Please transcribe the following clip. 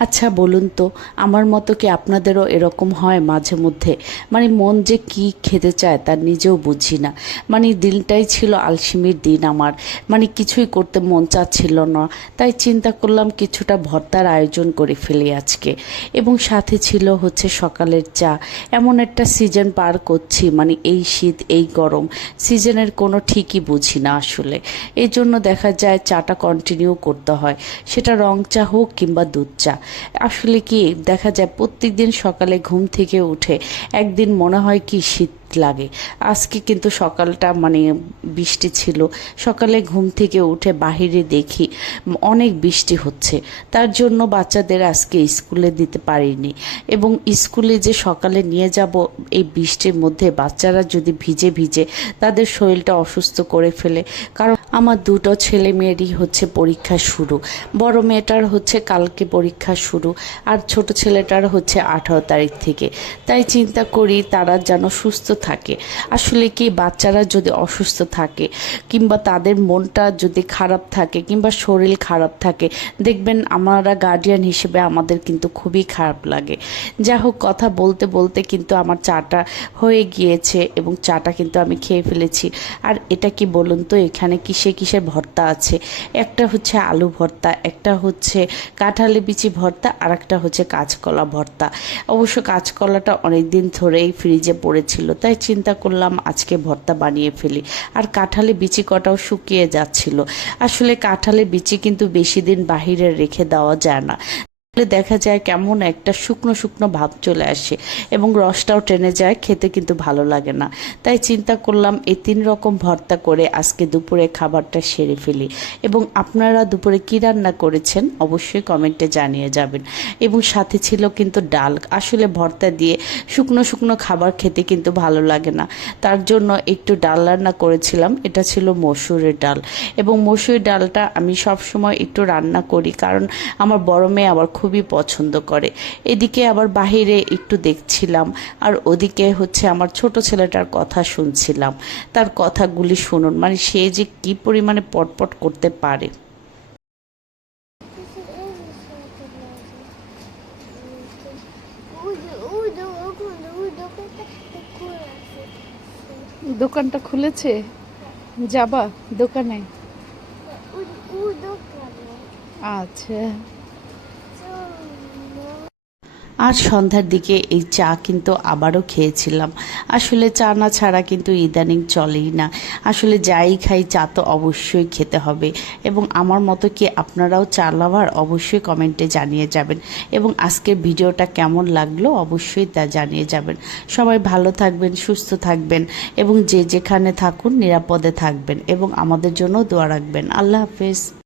আচ্ছা বলুন তো, আমার মতো কি আপনাদেরও এরকম হয় মাঝে মধ্যে? মানে মন যে কি খেতে চায় তার নিজেও বুঝি না। মানে দিনটাই ছিল আলসিমির দিন আমার। মানে কিছুই করতে মন চাচ্ছিল না। তাই চিন্তা করলাম কিছুটা ভর্তার আয়োজন করে ফেলি আজকে। এবং সাথে ছিল হচ্ছে সকালের চা। এমন একটা সিজন পার করছি মানে এই শীত, এই গরম। সিজনের কোনো ঠিকই বুঝি না আসলে। এই জন্য দেখা যায় চাটা কন্টিনিউ করতে হয়। সেটা রং চা হোক কিংবা দুধ চা। আসলে কি, দেখা যায় প্রত্যেক দিন সকালে ঘুম থেকে উঠে একদিন মনে হয় কি শীত লাগে। আজকে কিন্তু সকালটা মানে বৃষ্টি ছিল। সকালে ঘুম থেকে উঠে বাহিরে দেখি অনেক বৃষ্টি হচ্ছে। তার জন্য বাচ্চাদের আজকে স্কুলে দিতে পারিনি। এবং স্কুলে যে সকালে নিয়ে যাব এই বৃষ্টির মধ্যে বাচ্চারা যদি ভিজে ভিজে তাদের শরীরটা অসুস্থ করে ফেলে, কারণ আমার দুটো ছেলে মেয়েরই হচ্ছে পরীক্ষা শুরু। বড় মেয়েটার হচ্ছে কালকে পরীক্ষা শুরু আর ছোট ছেলেটার হচ্ছে আঠারো তারিখ থেকে। তাই চিন্তা করি তারা যেন সুস্থ থাকে। আসলে কি বাচ্চারা যদি অসুস্থ থাকে কিংবা তাদের মনটা যদি খারাপ থাকে কিংবা শরীর খারাপ থাকে, দেখবেন আমরা গার্ডিয়ান হিসেবে আমাদের কিন্তু খুবই খারাপ লাগে। যা হোক কথা বলতে বলতে কিন্তু আমার চাটা হয়ে গিয়েছে এবং চাটা কিন্তু আমি খেয়ে ফেলেছি। আর এটা কি বলুন তো, এখানে কিসে কিসের ভর্তা আছে? একটা হচ্ছে আলু ভর্তা, একটা হচ্ছে কাঁঠালি বিচি ভর্তা আর একটা হচ্ছে কাঁচকলা ভর্তা। অবশ্য কাঁচকলাটা অনেক দিন ধরেই ফ্রিজে পড়েছিল, তাই চিন্তা করলাম আজকে ভর্তা বানিয়ে ফেলি। আর কাঁঠালি বিচি কটাও শুকিয়ে যাচ্ছিল। আসলে কাঁঠালি বিচি কিন্তু বেশি দিন বাহিরে রেখে দেওয়া যায় না। দেখা যায় কেমন একটা শুকনো শুকনো ভাব চলে আসে এবং রসটাও টেনে যায়, খেতে কিন্তু ভালো লাগে না। তাই চিন্তা করলাম এই তিন রকম ভর্তা করে আজকে দুপুরে খাবারটা সেরে ফেলি। এবং আপনারা দুপুরে কী রান্না করেছেন অবশ্যই কমেন্টে জানিয়ে যাবেন। এবং সাথে ছিল কিন্তু ডাল। আসলে ভর্তা দিয়ে শুকনো শুকনো খাবার খেতে কিন্তু ভালো লাগে না। তার জন্য একটু ডাল রান্না করেছিলাম। এটা ছিল মসুরের ডাল। এবং মসুরের ডালটা আমি সব সময় একটু রান্না করি। কারণ আমার বড় মেয়ে আবার খুবই পছন্দ করে। এদিকে আবার বাহিরে একটু দেখছিলাম আর ওদিকে হচ্ছে আমার ছোট ছেলেটার কথা শুনছিলাম। তার কথাগুলি শুনুন মানে সে যে কি পরিমাণে পটপট করতে পারে। দোকানটা খুলেছে? যাবা দোকানে? আচ্ছা। আর সন্ধ্যার দিকে এই চা কিন্তু আবারও খেয়েছিলাম। আসলে চা না ছাড়া কিন্তু ইদানিং চলেই না। আসলে যাই খাই, চা তো অবশ্যই খেতে হবে। এবং আমার মতো কি আপনারাও চা লাভার অবশ্যই কমেন্টে জানিয়ে যাবেন। এবং আজকের ভিডিওটা কেমন লাগল অবশ্যই তা জানিয়ে যাবেন। সবাই ভালো থাকবেন, সুস্থ থাকবেন এবং যে যেখানে থাকুন, নিরাপদে থাকবেন এবং আমাদের জন্য দোয়া রাখবেন। আল্লাহ হাফেজ।